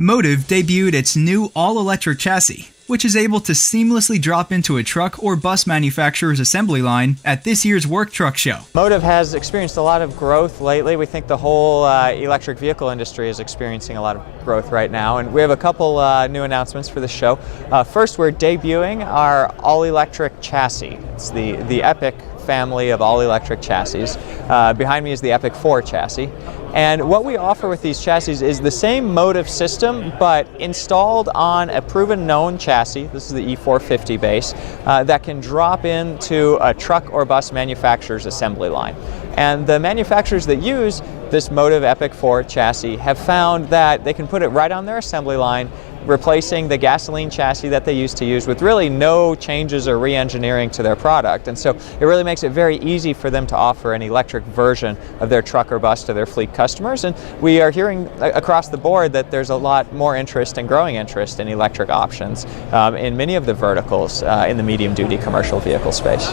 Motiv debuted its new all-electric chassis, which is able to seamlessly drop into a truck or bus manufacturer's assembly line at this year's Work Truck Show. Motiv has experienced a lot of growth lately. We think the whole electric vehicle industry is experiencing a lot of growth right now, and we have a couple new announcements for the show. First, we're debuting our all-electric chassis. It's the Epic family of all-electric chassis. Behind me is the Epic 4 chassis. And what we offer with these chassis is the same Motiv system, but installed on a proven known chassis. This is the E450 base that can drop into a truck or bus manufacturer's assembly line. And the manufacturers that use this Motiv Epic 4 chassis have found that they can put it right on their assembly line, replacing the gasoline chassis that they used to use with really no changes or re-engineering to their product. And so it really makes it very easy for them to offer an electric version of their truck or bus to their fleet customers. And we are hearing across the board that there's a lot more interest and growing interest in electric options in many of the verticals in the medium-duty commercial vehicle space.